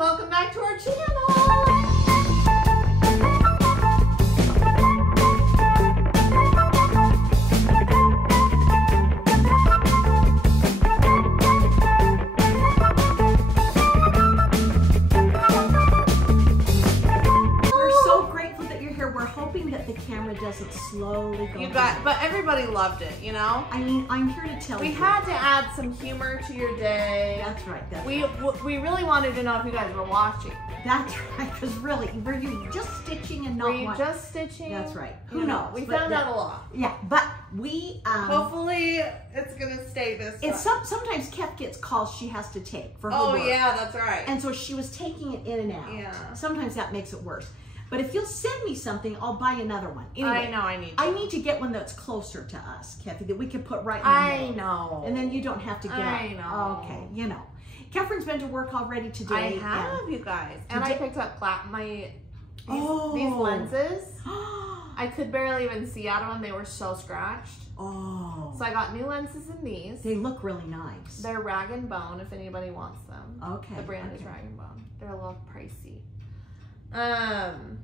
welcome back to our channel. Doesn't slowly go. But everybody loved it, you know. I mean, I'm here to tell you. We had to add some humor to your day. That's right. We really wanted to know if you guys were watching. That's right. Because really, were you just stitching and not? Were you just stitching? That's right. Who knows? We found out a lot. Yeah, but we. Hopefully, it's gonna stay this. It's sometimes Kev gets calls she has to take for her work. Yeah, that's right. And so she was taking it in and out. Yeah. Sometimes that makes it worse. But if you'll send me something, I'll buy another one. Anyway, I know I need to get one that's closer to us, Kathy, that we can put right in the middle. I know. And then you don't have to get I know. Okay, you know. Catherine's been to work already today. I have, you guys. And I picked up these lenses. I could barely even see out of them. They were so scratched. Oh. So I got new lenses in these. They look really nice. They're Rag & Bone if anybody wants them. Okay. The brand is Rag & Bone. They're a little pricey. And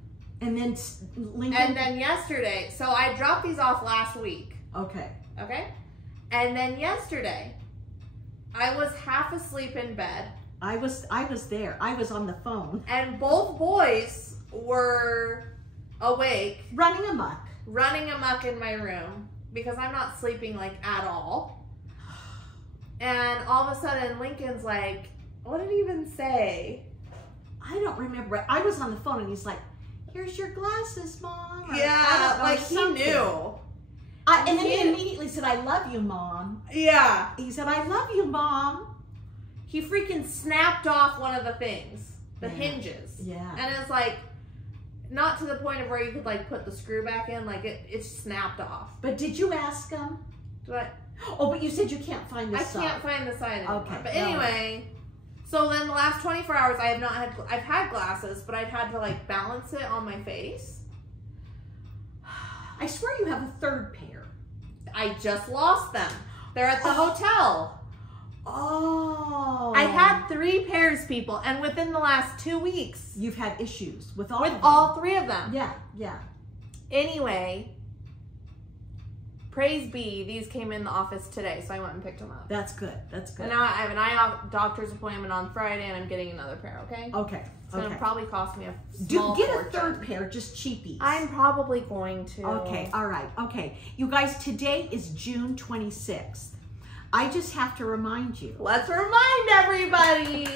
then Lincoln. And then yesterday, so I dropped these off last week. Okay. Okay? And then yesterday, I was half asleep in bed. I was there. I was on the phone. And both boys were awake. Running amok. Running amok in my room because I'm not sleeping like at all. And all of a sudden, Lincoln's like, what did he even say? I don't remember. I was on the phone and he's like, here's your glasses, Mom. Yeah, like he knew. And then he immediately said, I love you, Mom. Yeah. He said, I love you, Mom. He freaking snapped off one of the things, the hinges. Yeah. And it's like, not to the point of where you could like put the screw back in, like it snapped off. But did you ask him? Did I? Oh, but you said you can't find the side. I can't find the side anymore. Okay. But anyway, so then the last 24 hours I've had glasses, but I've had to like balance it on my face. I swear you have a third pair. I just lost them. They're at the hotel. Oh. I had 3 pairs, people, and within the last 2 weeks. You've had issues with all 3 of them. Yeah, yeah. Anyway, praise be, these came in the office today, so I went and picked them up. That's good. That's good. And now I have an eye doctor's appointment on Friday, and I'm getting another pair, okay? Okay. It's going to probably cost me a small Get fortune. a third pair, just cheapies. I'm probably going to. Okay, all right. Okay. You guys, today is June 26th. I just have to remind you. Let's remind everybody.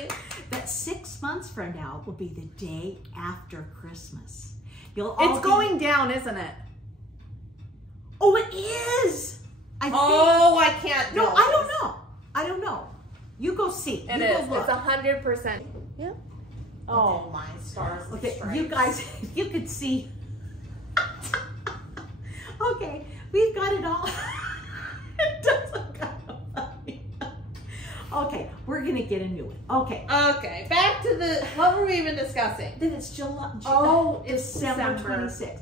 That 6 months from now will be the day after Christmas. It's going down, isn't it? Oh, it is. I can't. No, I don't know. I don't know. You go see. It is. It's 100%. Yeah. Oh my stars. Okay, you guys, you could see. Okay, we've got it all. It doesn't kind of funny. Okay, we're gonna get into it. Okay. Okay, back to what were we even discussing? Then it's July. It's December 26th.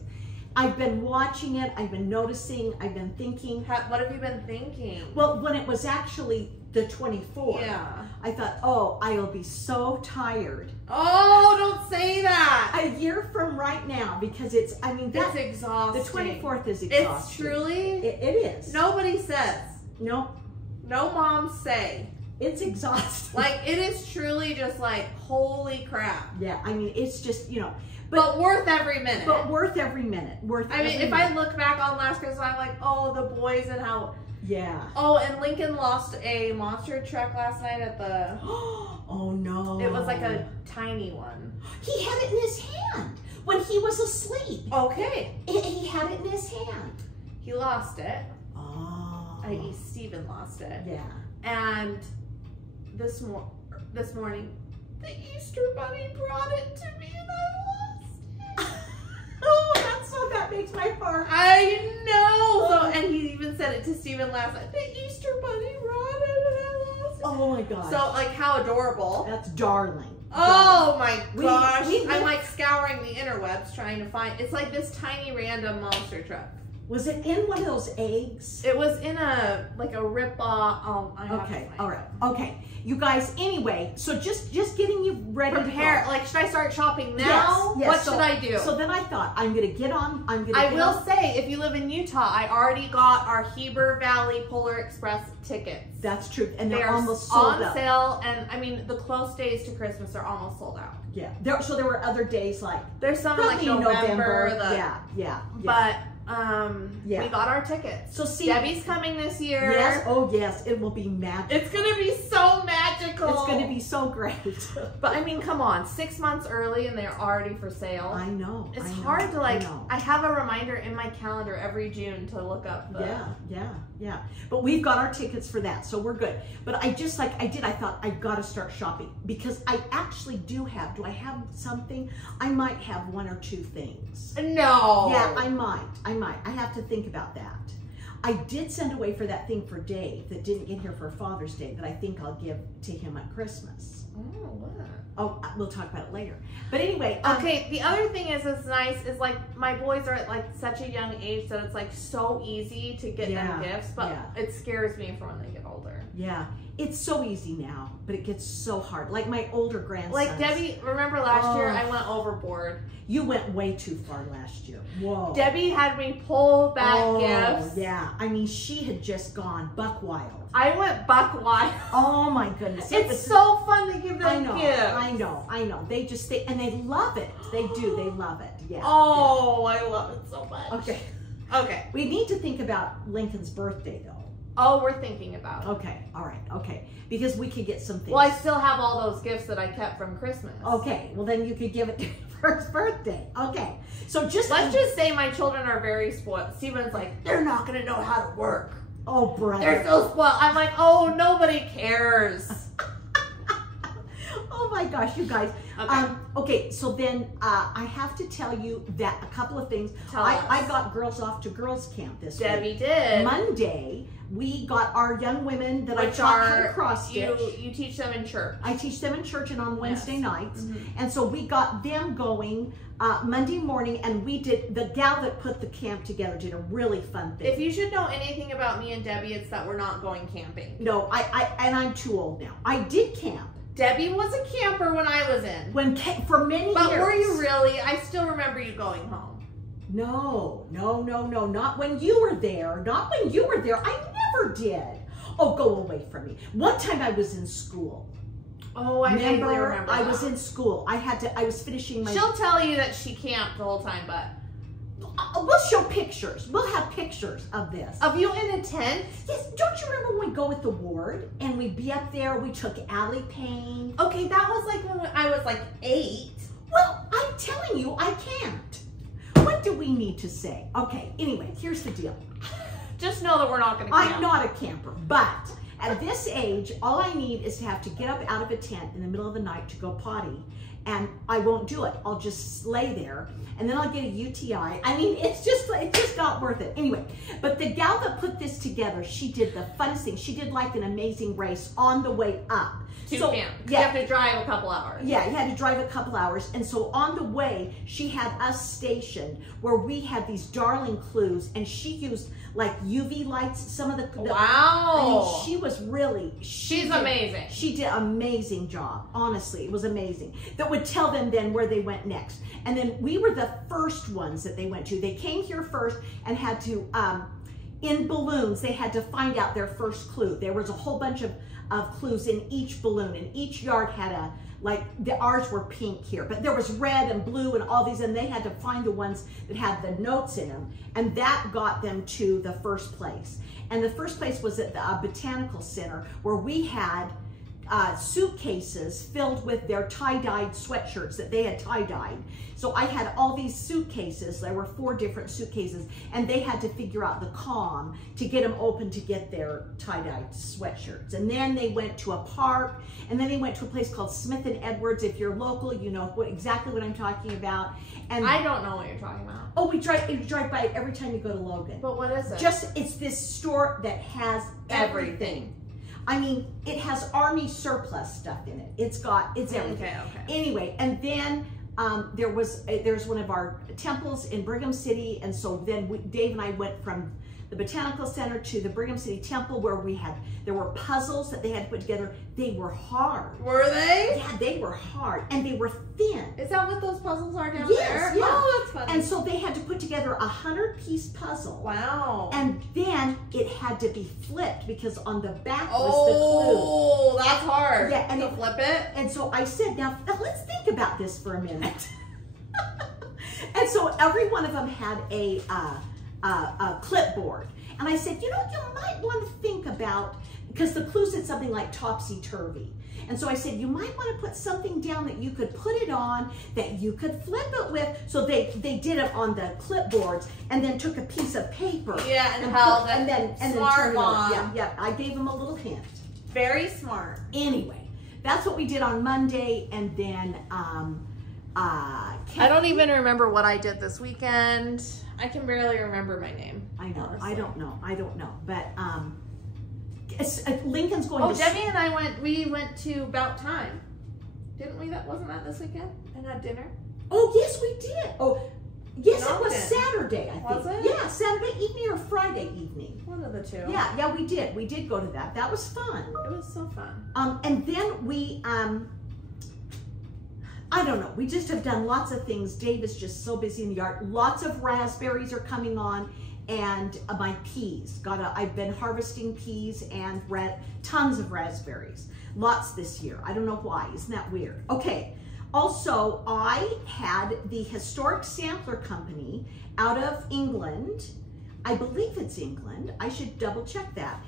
I've been watching it. I've been noticing. I've been thinking. What have you been thinking? Well, when it was actually the 24th, I thought, oh, I'll be so tired. Oh, don't say that. A year from right now, because it's exhausting. The 24th is exhausting. It's truly? It is. Nobody says. Nope. No moms say. It's exhausting. Like, it is truly just like, holy crap. Yeah, I mean, it's just, But worth every minute. But worth every minute. If I look back on last Christmas, I'm like, oh, the boys and how. Yeah. Oh, and Lincoln lost a monster truck last night at the. Oh no. It was like a tiny one. He had it in his hand when he was asleep. Okay. He had it in his hand. He lost it. Oh. I.e. Steven lost it. Yeah. And this morning, the Easter Bunny brought it to me and I lost it. Oh, that makes my heart. I know. So, and he even said it to Steven last night. The Easter Bunny brought it and I lost it. Oh my gosh. So, like, how adorable. That's darling. Oh my gosh. I'm like scouring the interwebs trying to find, it's like this tiny random monster truck. Was it in one of those eggs? It was in a rip-off. Oh, I have Okay, to all right. Okay, you guys, anyway, so just getting you ready prepare. to go. Like, should I start shopping now? Yes, What so, should I do? So then I thought, I'm going to get on. I will say, if you live in Utah, I already got our Heber Valley Polar Express tickets. That's true. And They they're are almost sold on out. sale, and I mean, the close days to Christmas are almost sold out. Yeah. So there were other days like There's some in like probably November. Yeah. But Yeah. we got our tickets. So see, Debbie's coming this year. Yes. Oh yes, it will be magical. It's gonna be so magical. It's going to be so great. But I mean, come on, 6 months early and they're already for sale. I know. It's I know, hard to like. I know. I have a reminder in my calendar every June to look up. The, Yeah. But we've got our tickets for that, so we're good. But I just like I thought I've got to start shopping because I actually do have. Do I have something? I might have one or two things. No. Yeah, I might. I have to think about that. I did send away for that thing for Dave that didn't get here for Father's Day that I think I'll give to him at Christmas. Oh, what? Oh, we'll talk about it later. But anyway. Okay, the other thing is nice is like my boys are at like such a young age that it's like so easy to get them gifts, but it scares me for when they get older. Yeah, it's so easy now, but it gets so hard. Like my older grandsons. Like Debbie, remember last year I went overboard. You went way too far last year. Whoa. Debbie had me pull back gifts. Yeah, I mean she had just gone buck wild. I went buck wild. Oh my goodness. It's so fun to give them gifts. I know. They just, and they love it. They do, they love it. Yeah. Oh, I love it so much. Okay. We need to think about Lincoln's birthday though. Oh, we're thinking about it. Okay, all right, okay. Because we could get some things. Well, I still have all those gifts that I kept from Christmas. Okay, well then you could give it to for his birthday. Okay, so let's just say my children are very spoiled. Steven's like, they're not gonna know how to work. Oh, brother. They're so spoiled. I'm like, oh, nobody cares. Oh my gosh, you guys. Okay. Okay, so then I have to tell you that a couple of things. I got girls off to girls camp this week. Debbie did. Monday, we got our young women that I taught how to cross stitch. You teach them in church. I teach them in church and on Wednesday nights. Mm-hmm. And so we got them going Monday morning, and we did, the gal that put the camp together did a really fun thing. If you should know anything about me and Debbie, it's that we're not going camping. No, and I'm too old now. I did camp. Debbie was a camper when I was in. For many years. But were you really? I still remember you going home. No. Not when you were there. Not when you were there. I never did. Oh, go away from me. One time I was in school. Oh, I vaguely remember I that. was in school. I was finishing my... She'll tell you that she camped the whole time, but... We'll show pictures. We'll have pictures of this. Of you in a tent? Yes. Don't you remember when we go with the ward and we'd be up there, we took alley paint? Okay, that was like when I was like 8. Well, I'm telling you, I can't. What do we need to say? Okay, anyway, here's the deal. Just know that we're not going to camp. I'm not a camper, but at this age, all I need is to have to get up out of a tent in the middle of the night to go potty, and I won't do it. I'll just lay there, and then I'll get a UTI. I mean, it's just not worth it. Anyway, but the gal that put this together, she did the funnest thing. She did like an amazing race on the way up. To camp. Yeah. You have to drive a couple hours. Yeah, you had to drive a couple hours. And so on the way, she had us stationed where we had these darling clues, and she used like UV lights, some of the wow. I mean, she was really... She's amazing. She did an amazing job. Honestly, it was amazing. That would tell them then where they went next. And then we were the first ones that they went to. They came here first and had to... in balloons, they had to find out their first clue. There was a whole bunch of clues in each balloon, and each yard had a, like, ours were pink here, but there was red and blue and all these, and they had to find the ones that had the notes in them, and that got them to the first place. And the first place was at the Botanical Center, where we had suitcases filled with their tie-dyed sweatshirts that they had tie-dyed. So I had all these suitcases. There were 4 different suitcases, and they had to figure out the comm to get them open to get their tie-dyed sweatshirts. And then they went to a park, and then they went to a place called Smith and Edwards. If you're local, you know exactly what I'm talking about. And I don't know what you're talking about. Oh, you drive by it every time you go to Logan. But what is it? It's this store that has everything. I mean, it has Army surplus stuff in it. It's everything. Okay. Anyway, and then there's one of our temples in Brigham City, and so then Dave and I went from the Botanical Center to the Brigham City Temple, where there were puzzles that they had to put together. They were hard. Were they? Yeah, they were hard, and they were thin. Is that what those puzzles are down there? Yeah. Oh, that's funny. And so they had to put together a 100-piece puzzle. Wow. And then it had to be flipped, because on the back was the clue. Oh, that's hard. Yeah, and to flip it. And so I said, now let's think about this for a minute. And so every one of them had a clipboard. And I said, you might want to think about, because the clue said something like topsy-turvy. And so I said, you might want to put something down that you could put it on, that you could flip it with. So they did it on the clipboards, and then took a piece of paper. Yeah, and held it. And then turned it on. Yeah, I gave them a little hint. Very smart. Anyway, that's what we did on Monday, and then I don't even remember what I did this weekend. I can barely remember my name. I know. Honestly. I don't know. But Lincoln's going to... Oh, Debbie and I we went to About Time. Didn't we? Wasn't that this weekend? And had dinner? Oh, yes, we did. Oh, yes, it was Often. Saturday, I think. Was it? Yeah, Saturday evening or Friday evening. One of the two. Yeah, we did. We did go to that. That was fun. It was so fun. And then we... I don't know. We just have done lots of things. Dave is just so busy in the yard. Lots of raspberries are coming on, and my peas. I've been harvesting peas and tons of raspberries. Lots this year. I don't know why. Isn't that weird? Okay. Also, I had the Historic Sampler Company out of England. I believe it's England. I should double check that.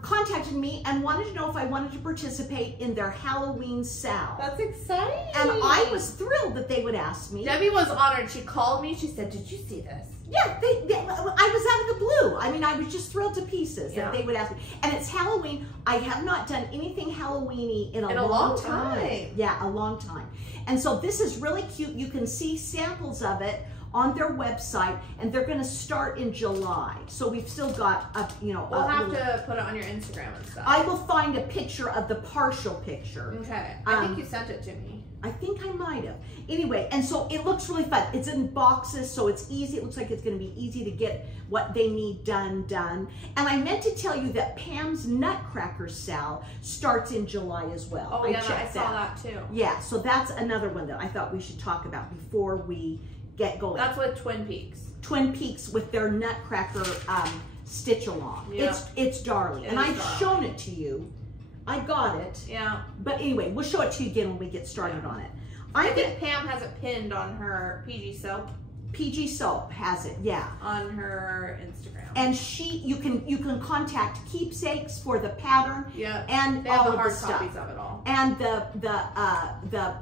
Contacted me and wanted to know if I wanted to participate in their Halloween sale. That's exciting. And I was thrilled that they would ask me. Debbie was honored. She called me. She said, "Did you see this?" Yeah, I was out of the blue. I mean, I was just thrilled to pieces that they would ask me. And it's Halloween. I have not done anything Halloween-y in a long time. Yeah, a long time. And so this is really cute. You can see samples of it on their website, and they're going to start in July. So we've still got We'll have to put it on your Instagram and stuff. I will find a picture of the partial picture. Okay. I think you sent it to me. I think I might have. Anyway, and so it looks really fun. It's in boxes, so it's easy. It looks like it's going to be easy to get what they need done. And I meant to tell you that Pam's Nutcracker sale starts in July as well. Oh, yeah, I saw that too. Yeah, so that's another one that I thought we should talk about before we get going. That's with Twin Peaks. Twin Peaks with their Nutcracker stitch along. Yeah. It's darling. And I've shown it to you. I got it. Yeah. But anyway, we'll show it to you again when we get started on it. I think Pam has it pinned on her PG Soap. PG Soap has it, yeah. On her Instagram. And you can contact Keepsakes for the pattern. Yeah. And they have all the of hard the stuff. copies of it all. And the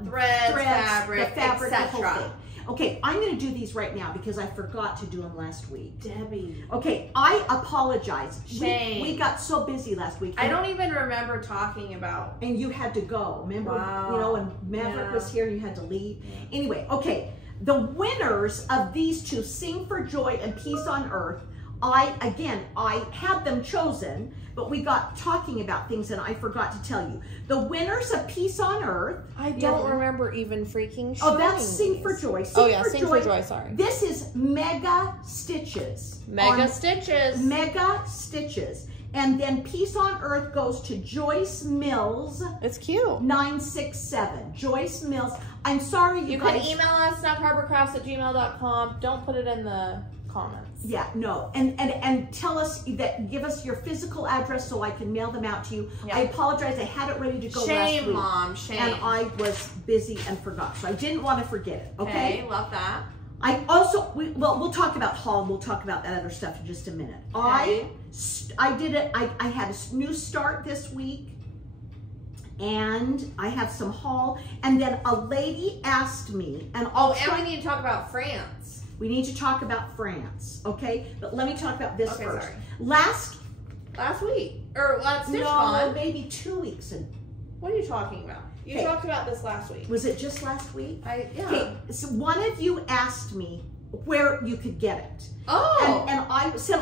threads, fabric, the whole etc. thing. Okay, I'm going to do these right now because I forgot to do them last week. Debbie. Okay, I apologize. Shame. We got so busy last week. I don't even remember talking about. And you had to go. Remember, wow. And Maverick was here and you had to leave. Yeah. Anyway, okay, the winners of these two, Sing for Joy and Peace on Earth, I had them chosen, but we got talking about things and I forgot to tell you. The winners of Peace on Earth. I don't remember even freaking showing. Oh, that's Sing for Joy. Sing for Joy, sorry. This is Mega Stitches. Mega Stitches. Mega Stitches. And then Peace on Earth goes to Joyce Mills. It's cute. 967. Joyce Mills. I'm sorry, you guys. You can email us, snugharborcrafts@gmail.com. Don't put it in the comments. Yeah, no. And tell us give us your physical address so I can mail them out to you. Yeah. I apologize. I had it ready to go last week. Shame, Mom. Shame. And I was busy and forgot. So I didn't want to forget it. Okay? Love that. I also, we'll talk about haul and we'll talk about that other stuff in just a minute. Okay. I did it. I had a new start this week and I have some haul. And then a lady asked me, and we need to talk about France. We need to talk about France, okay? But let me talk about this first. Sorry. Last week, or last StitchCon. No, maybe 2 weeks. What are you talking about? You talked about this last week. Was it just last week? Yeah. Okay, so one of you asked me where you could get it. Oh. And I said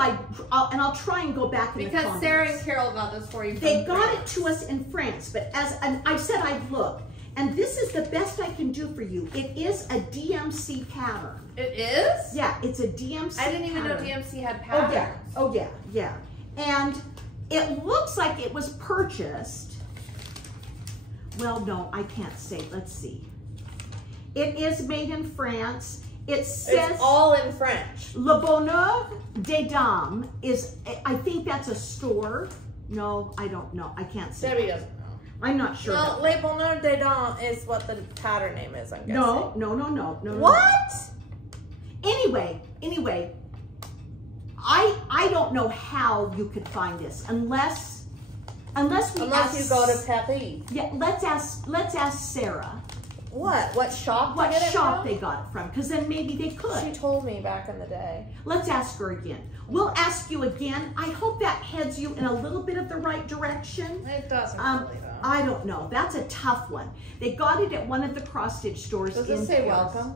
I'll try and go back in the comments. Sarah and Carol got this for you. They got it to us in France, but and I said I'd look. And this is the best I can do for you. It is a DMC pattern. It is? Yeah, it's a DMC I didn't even know pattern. DMC had patterns. Oh yeah, yeah. And it looks like it was purchased. Well, no, I can't say. Let's see. It is made in France. It says It's all in French. Le Bonheur des Dames is, I think that's a store. No, I don't know. I can't say. Debbie doesn't know. I'm not sure. Well, Le Bonheur des Dames is what the pattern name is, I'm guessing. No. What? Anyway, I don't know how you could find this unless you go to Paris. Yeah, let's ask Sarah. What shop? What shop they got it from? Because then maybe they could. She told me back in the day. Let's ask her again. We'll ask you again. I hope that heads you in a little bit of the right direction. It doesn't really, though. I don't know. That's a tough one. They got it at one of the cross stitch stores. Does in it say Paris. welcome?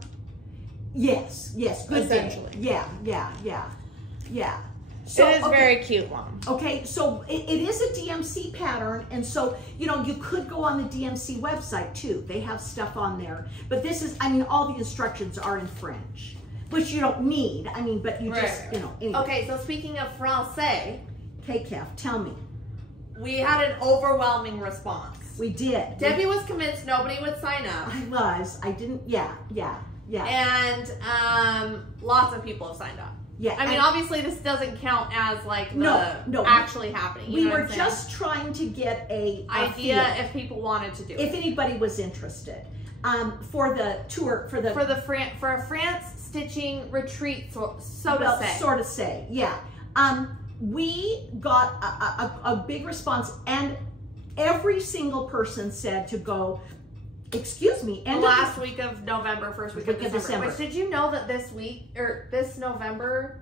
Yes. Good Essentially. day. Yeah. So, it is very cute, Mom. Okay, so it is a DMC pattern, and so, you could go on the DMC website too. They have stuff on there. But this is, all the instructions are in French, which you don't need. But you just, anyway. Okay, so speaking of Francais. Okay, Kev, tell me. We had an overwhelming response. We did. Debbie was convinced nobody would sign up. I didn't, yeah. And lots of people have signed up. Yeah. Obviously this doesn't count as like the actually happening. We were just trying to get a idea feel, if people wanted to do it. If anybody was interested. For the tour, for a France stitching retreat, so to say. Yeah. We got a big response, and every single person said to go. Excuse me. Last week of November, first week of December. Which, did you know that this November,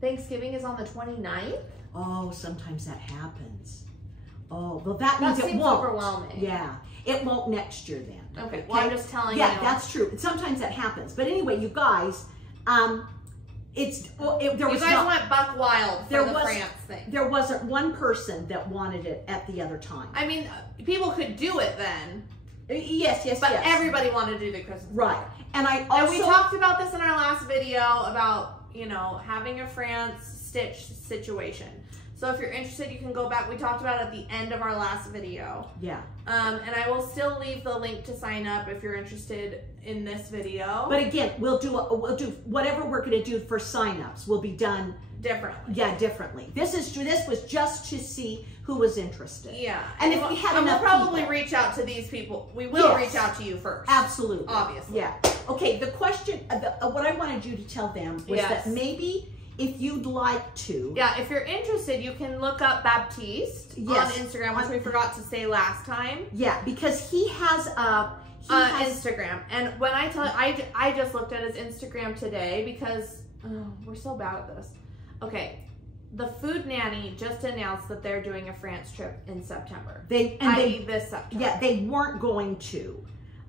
Thanksgiving is on the 29th? Oh, sometimes that happens. Oh, well, that means it won't. Overwhelming. Yeah, it won't next year then. Okay. Well, I'm just telling you. Yeah, that's true. Sometimes that happens. But anyway, you guys, you guys went buck wild for the France thing. There wasn't one person that wanted it at the other time. People could do it then. Yes. But everybody wanted to do the Christmas right. Party. And we talked about this in our last video about, having a France stitch situation. So if you're interested, you can go back. We talked about it at the end of our last video. Yeah. And I will still leave the link to sign up if you're interested in this video. But again, we'll do whatever we're going to do for signups will be done differently. Yeah, differently. This was just to see who was interested. Yeah. And if we have enough we'll probably people, reach out to these people. We will reach out to you first. Absolutely. Obviously. Yeah. Okay, the question, what I wanted you to tell them was that maybe if you'd like to. Yeah, if you're interested, you can look up Baptiste on Instagram, which we forgot to say last time. Yeah, because he has Instagram. And when I tell you, I just looked at his Instagram today because we're so bad at this. Okay, the Food Nanny just announced that they're doing a France trip in September. This September. Yeah, they weren't going to,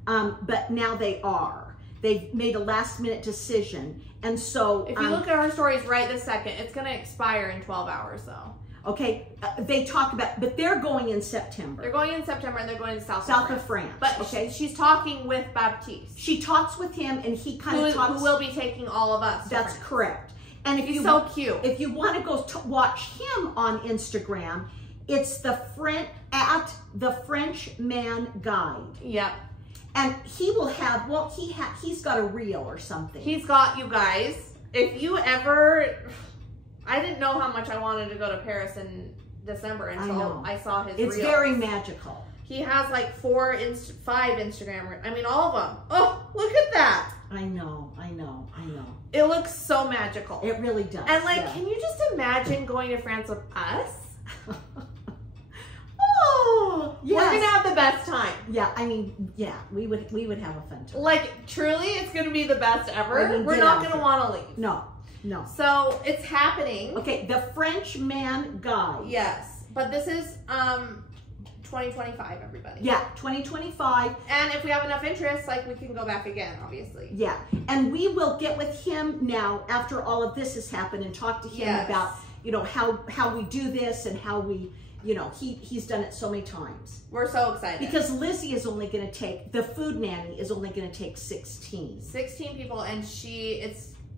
but now they are. They've made a last minute decision. And so if you look at her stories right this second, it's going to expire in 12 hours though. Okay, they talk about, but they're going in September. They're going in September and they're going to south of France. But she's talking with Baptiste. She talks with him and he kind of talks. Who will be taking all of us. That's correct. And if he's so cute. If you want to go watch him on Instagram, it's the French Man Guide. Yep. And he will have, he's got a reel or something. He's got, you guys, if you ever, I didn't know how much I wanted to go to Paris in December until I saw his reels. It's very magical. He has like 5 Instagram, all of them. Oh, look at that. I know. It looks so magical. It really does. And can you just imagine going to France with us? Oh, yes. We're gonna have the best time. Yeah, we would have a fun time. Truly, it's gonna be the best ever. We're not gonna want to leave. No. So it's happening. Okay, the French Man Guide. Yes, but this is 2025, everybody. Yeah, 2025. And if we have enough interest, we can go back again, obviously. Yeah, and we will get with him now after all of this has happened and talk to him about how we do this and how we you know, he's done it so many times. We're so excited. Because Lizzie is only going to take, the food nanny is only going to take 16. 16 people, and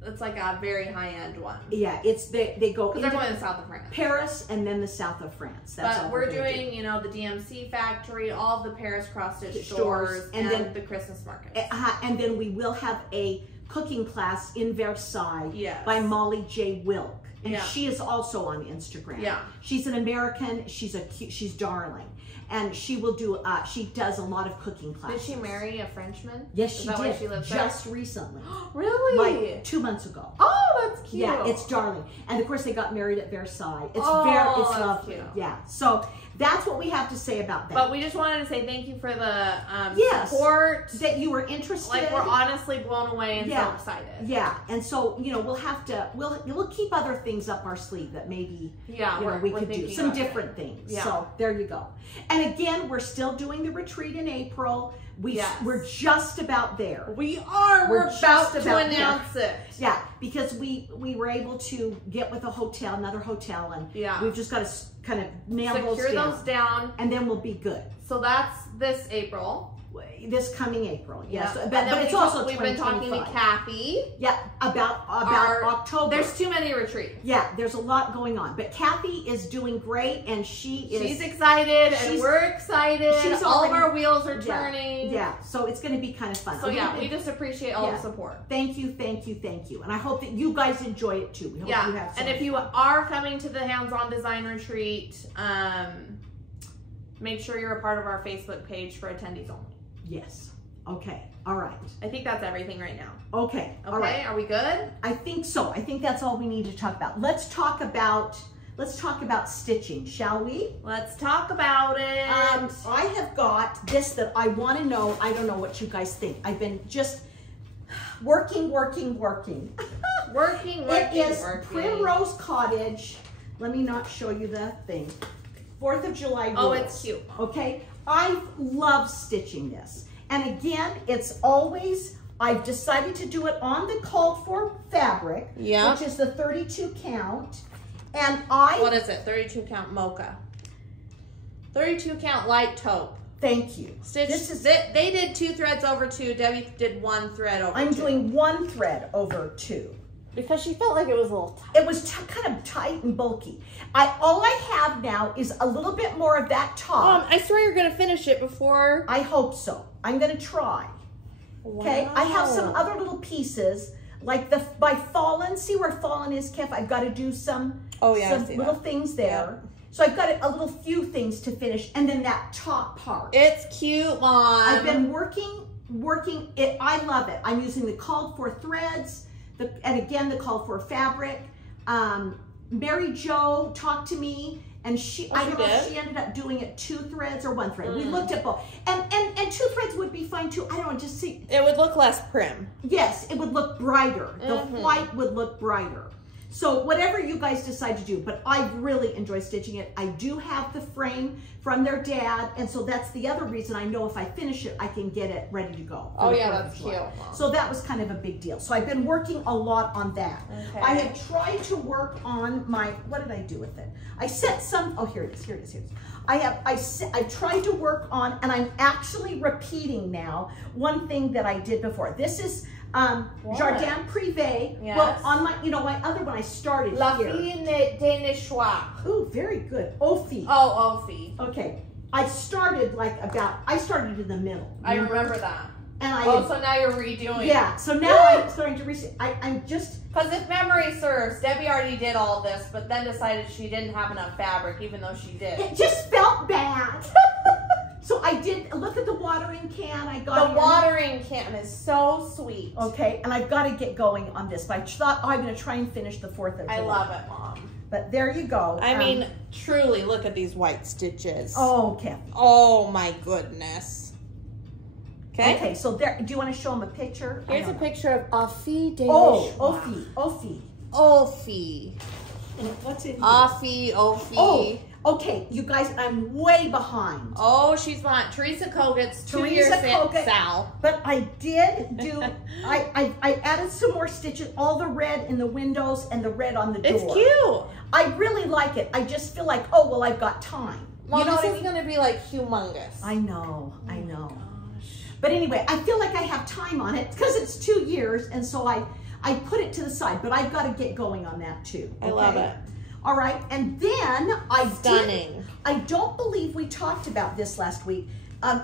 it's like a very high-end one. Yeah, they go because they're going to the south of France. Paris and then the south of France. That's but all we're doing, you know, the DMC factory, all of the Paris cross-stitch stores, and then the Christmas markets. And then we will have a cooking class in Versailles by Molly J. Wilk. And she is also on Instagram. Yeah. She's an American. She's darling. And she will do, she does a lot of cooking classes. Did she marry a Frenchman? Yes, she did. Why she lives just recently. Really? Like 2 months ago. Oh, that's cute. Yeah, it's darling. And of course they got married at Versailles. It's it's lovely. Cute. Yeah. So that's what we have to say about that. But we just wanted to say thank you for the support. That you were interested. Like, we're honestly blown away and so excited. Yeah. And so, you know, we'll have to, we'll keep other things up our sleeve that maybe, you know, we could do some different things. Yeah. So there you go. And again, we're still doing the retreat in April. We're just about there. We are. We're about to announce it. Yeah, because we were able to get with another hotel, and we've just got to kind of secure those down, and then we'll be good. So that's this April. This coming April, yes. Yeah. But it's also we've been talking to Kathy. Yeah, about October. There's too many retreats. Yeah, there's a lot going on. But Kathy is doing great, and she's excited, and we're excited. All of our wheels are turning. Yeah, so it's going to be kind of fun. So we just appreciate all the support. Thank you, thank you, thank you. And I hope that you guys enjoy it too. We hope you have some and if you are coming to the Hands-On Design Retreat, make sure you're a part of our Facebook page for attendees only. Yes. Okay. All right. I think that's everything right now. Okay. All right. Are we good? I think so. I think that's all we need to talk about. Let's talk about stitching, shall we? Let's talk about it. I have got this that I want to know. I don't know what you guys think. I've been just working. It is Primrose Cottage. Let me not show you the thing. 4th of July rules. Oh, it's cute. Okay. I love stitching this. And again, it's always, I've decided to do it on the called for fabric, which is the 32 count. And what is it? 32 count mocha. 32 count light taupe. Thank you. They did 2 threads over 2. Debbie did 1 thread over 2. I'm doing 1 thread over 2. Because she felt like it was a little tight. It was kind of tight and bulky. All I have now is a little bit more of that top. I swear you're going to finish it before. I hope so. I'm going to try. Wow. Okay. I have some other little pieces, like by Fallen. See where Fallen is, Kev? I've got to do some little things there. Yeah. So I've got a few things to finish, and then that top part. It's cute, Mom. I've been working it. I love it. I'm using the called for threads. And again, the call for fabric. Mary Jo talked to me, and I don't know if she ended up doing it 2 threads or 1 thread. We looked at both, and 2 threads would be fine too. I don't know, just see. It would look less prim. Yes, it would look brighter. The white would look brighter. So whatever you guys decide to do, but I really enjoy stitching it. I do have the frame from their dad, and so that's the other reason I know if I finish it, I can get it ready to go. Oh yeah, that's cute. So that was kind of a big deal. So I've been working a lot on that. Okay. I have tried to work on what did I do with it? I set some, here it is. I've tried to work on, and I'm actually repeating now, one thing that I did before. This is Jardin Privé. Yes. Well, on my other one I started La here. Fille des Nichois. Ooh, very good. Ophi. Oh, Ophi. Okay. I started in the middle. I remember that. And so now you're redoing. Yeah. So now I'm starting to I'm just. Because if memory serves, Debbie already did all this, but then decided she didn't have enough fabric, even though she did. It just felt bad. So I did look at the watering can. I got the watering can is so sweet. Okay, and I've got to get going on this. But I thought I'm going to try and finish the 4th of July. I love it, Mom. But there you go. I mean, truly, look at these white stitches. Oh, okay. Oh my goodness. Okay. Okay. So there. Do you want to show them a picture? Here's a picture of Ophi des Nichois. Ophi. Ophi. What's in here? Ophi. Oh, Okay, you guys, I'm way behind. Oh, she's behind. Teresa Koget's 2 years Sal. But I did do, I added some more stitches, all the red in the windows and the red on the door. It's cute. I really like it. I just feel like, oh, well, I've got time. Mom, you know this is going to be like humongous. I know, I know. Gosh. But anyway, I feel like I have time on it because it's 2 years, and so I put it to the side, but I've got to get going on that too. I love it. All right, and then Stunning. I don't believe we talked about this last week. I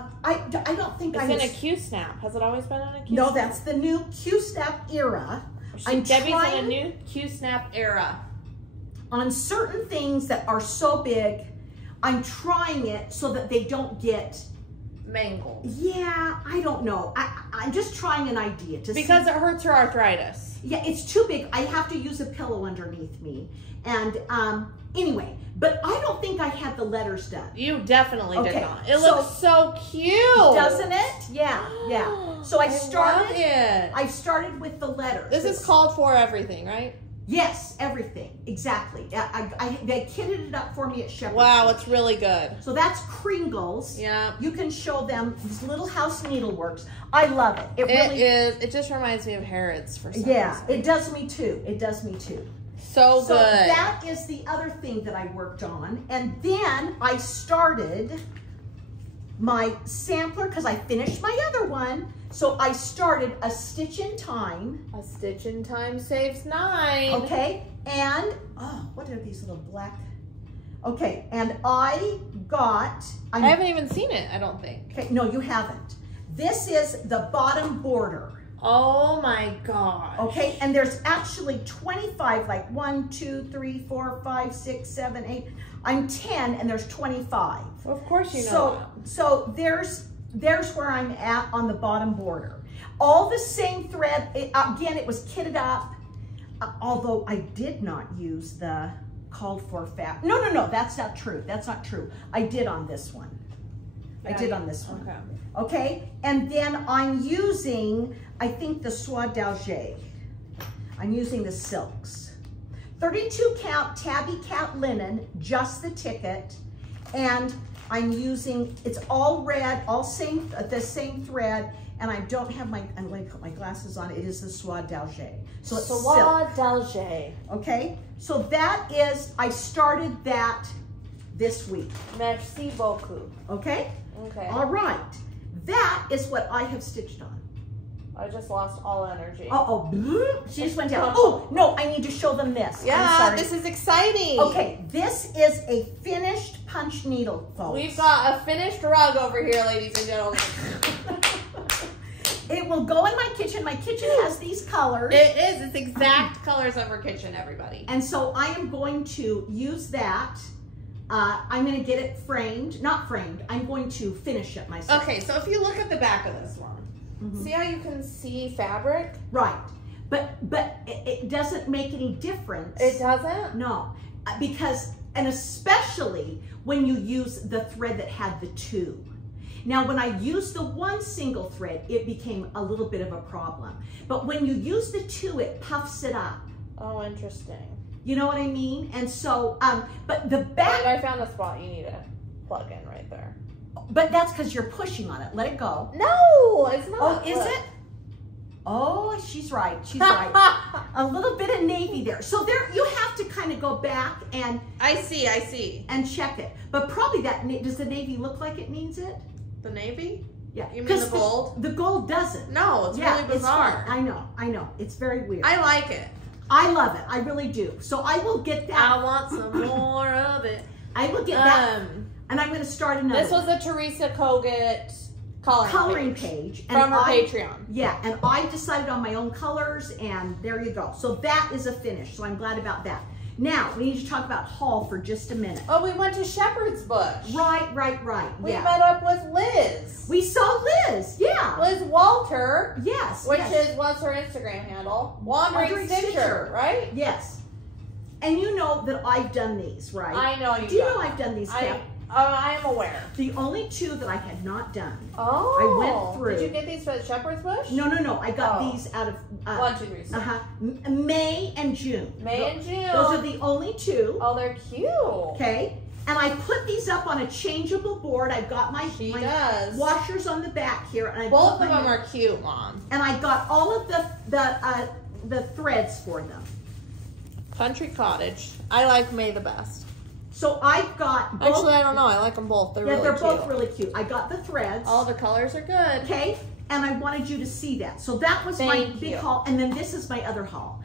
don't think it's in a Q-snap. Has it always been in a Q-snap? No, that's the new Q-snap era. Debbie's in a new Q-snap era. On certain things that are so big, I'm trying it so that they don't get mangled. Yeah, I don't know. I'm just trying an idea to because it hurts her arthritis. Yeah, it's too big. I have to use a pillow underneath me. And anyway, but I don't think I had the letters done. You definitely did not. It looks so cute. Doesn't it? Yeah, yeah. So I started it. I started with the letters. This is called for everything, right? Yes, everything. Exactly. They kitted it up for me at Shepherd's. Wow, it's really good. So that's Kringles. Yeah. You can show them these little house needleworks. I love it. It really is. It just reminds me of Harrods for some reason. It does me too. It does me too. So good. That is the other thing that I worked on. And then I started my sampler because I finished my other one. So I started a stitch in time. A stitch in time saves 9. Okay. And, oh, what are these little black? Okay. And I haven't even seen it, I don't think. Okay. No, you haven't. This is the bottom border. Oh my gosh. Okay, and there's actually 25, like 1, 2, 3, 4, 5, 6, 7, 8. I'm 10 and there's 25. Well, of course you know. So there's where I'm at on the bottom border. All the same thread. Again, it was kitted up. Although I did not use the called for fabric. No, that's not true. That's not true. I did on this one. I did on this one. Okay, and then I'm using, I think, the soie d'Alger. I'm using the silks. 32 count tabby cat linen, just the ticket. And I'm using, it's all red, all the same thread. And I don't have I'm going to put my glasses on. It is the soie d'Alger. So it's soie d'Alger. Okay, so that is, I started that this week. Merci beaucoup. Okay? Okay. All right. That is what I have stitched on. I just lost all energy. She just went down. Oh, no, I need to show them this. Yeah, this is exciting. Okay, this is a finished punch needle, folks. We've got a finished rug over here, ladies and gentlemen. It will go in my kitchen. My kitchen has these colors. It is. It's exact colors of her kitchen, everybody. And so I am going to use that. I'm going to get it framed. Not framed. I'm going to finish it myself. Okay, so if you look at the back of this one, see how you can see fabric? Right. But it doesn't make any difference. It doesn't? No. Because, and especially when you use the thread that had the 2. Now, when I used the 1 single thread, it became a little bit of a problem. But when you use the 2, it puffs it up. Oh, interesting. You know what I mean? And so, but the back... I found a spot you need to plug in right there. But that's because you're pushing on it. Let it go. No, it's not. Oh, is it? Oh, she's right. She's right. A little bit of navy there. So there, you have to kind of go back and... I see. And check it. But probably does the navy look like it needs it? The navy? Yeah. You mean the gold? The gold doesn't. No, it's really bizarre. I know. It's very weird. I like it. I love it. I really do. So I will get that. I want some more of it. I will get that. And I'm going to start another. This was the Teresa Koget coloring page. From her Patreon. Yeah, and I decided on my own colors, and there you go. So that is a finish. So I'm glad about that. Now, we need to talk about haul for just a minute. Oh, we went to Shepherd's Bush. Right. We met up with Liz. We saw Liz, yeah. Liz Walter. Yes. What's her Instagram handle? Wandering Stitcher, right? Yes. And you know that I've done these, right? I know you do. You know I've done these, I am aware. The only 2 that I had not done. Oh. I went through. Did you get these for Shepherd's Bush? No. I got these out of 1, 2, 3, 4. May and June. May and June. Those are the only 2. Oh, they're cute. Okay. And I put these up on a changeable board. I've got my washers on the back here. And both of them are cute, Mom. And I got all of the threads for them. Country Cottage. I like May the best. So I've got both. Actually, I don't know. I like them both. They're really cute. both really cute. I got the threads. All the colors are good. Okay. And I wanted you to see that. So that was my big haul. And then this is my other haul.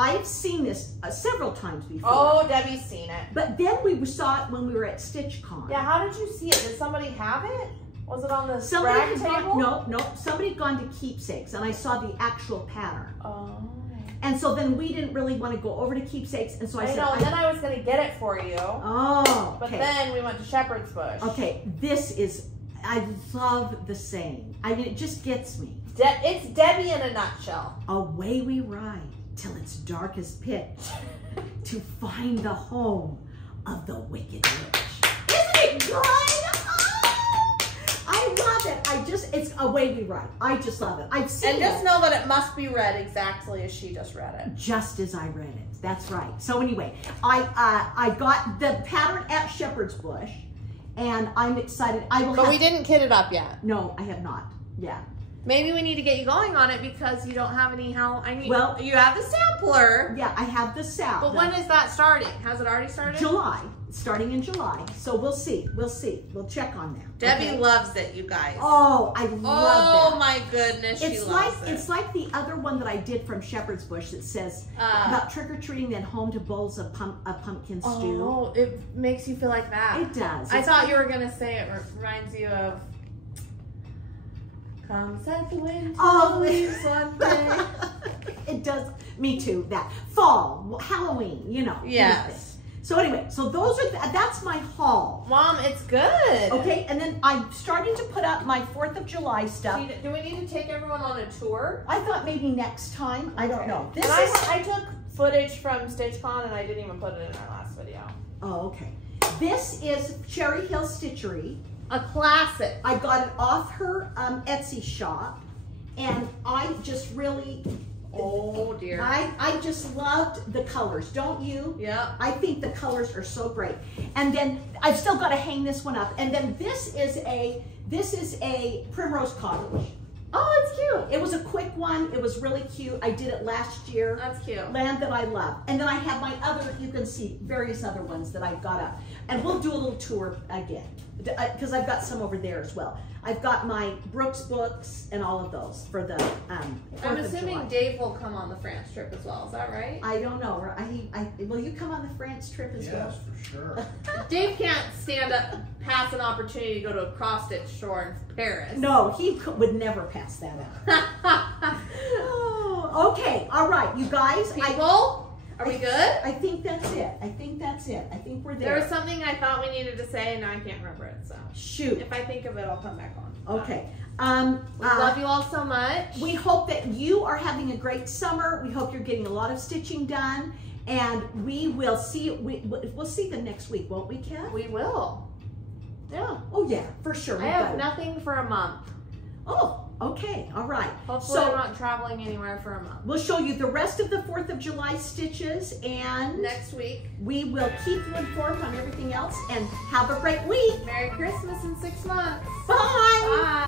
I've seen this several times before. Oh, Debbie's seen it. But then we saw it when we were at StitchCon. Yeah, how did you see it? Did somebody have it? Was it on the rack table? No. Somebody had gone to Keepsakes, and I saw the actual pattern. Oh. And so then we didn't really want to go over to Keepsakes, and so I said, then I was going to get it for you. Oh, But then we went to Shepherd's Bush. Okay, this is, I love the saying. I mean, it just gets me. It's Debbie in a nutshell. Away we ride till it's dark as pitch to find the home of the wicked witch. Isn't it good? I love it. It's Away We Ride. I just love it. I've seen it. And just know that it must be read exactly as she just read it. Just as I read it. That's right. So anyway, I got the pattern at Shepherd's Bush, and I'm excited. But we didn't kit it up yet. No, I have not. Yeah. Maybe we need to get you going on it because you don't have any help. Well, you have the sampler. Yeah, I have the sample. But when is that starting? Has it already started? July. Starting in July. So we'll see. We'll see. We'll check on that. Debbie loves it, you guys. Oh, I love that. Oh my goodness, she loves it. It's like the other one that I did from Shepherd's Bush that says about trick-or-treating, then home to bowls of pumpkin stew. Oh, it makes you feel like that. It does. I thought you were going to say it reminds you of Come set the wind leaves one day. It does. Me too. That fall, Halloween, you know. Yes. So anyway, so those are that's my haul. Mom, it's good. Okay, and then I'm starting to put up my 4th of July stuff. Do we need to take everyone on a tour? I thought maybe next time. I don't know. I took footage from StitchCon and I didn't even put it in our last video. Oh, okay. This is Cherry Hill Stitchery. A classic. I got it off her Etsy shop, and I just really, oh dear, I just loved the colors. Don't you? Yeah. I think the colors are so great. And then I've still got to hang this one up. And then this is a Primrose Cottage. Oh, it's cute. It was a quick one. It was really cute. I did it last year. That's cute. Land that I love. And then I have my other, you can see various other ones that I've got up. And we'll do a little tour again, because I've got some over there as well. I've got my Brooks books and all of those for the 4th I'm of assuming July. Dave will come on the France trip as well. Is that right? I don't know. Will you come on the France trip as well? Yes, for sure. Dave can't stand up past an opportunity to go to a cross-stitch store in Paris. No, he would never pass that up. Oh, okay. All right, you guys. People, are we good? I think that's it. I think we're there. There was something I thought we needed to say, and now I can't remember it. So shoot. If I think of it, I'll come back on. Okay. We love you all so much. We hope that you are having a great summer. We hope you're getting a lot of stitching done, and we will see. We'll see them next week, won't we, Kat? We will. Yeah. Oh yeah, for sure. I have nothing for a month. Oh, okay. All right. Hopefully I'm not traveling anywhere for a month. We'll show you the rest of the 4th of July stitches, and next week we will keep you informed on everything else, and have a great week. Merry Christmas in 6 months. Bye. Bye.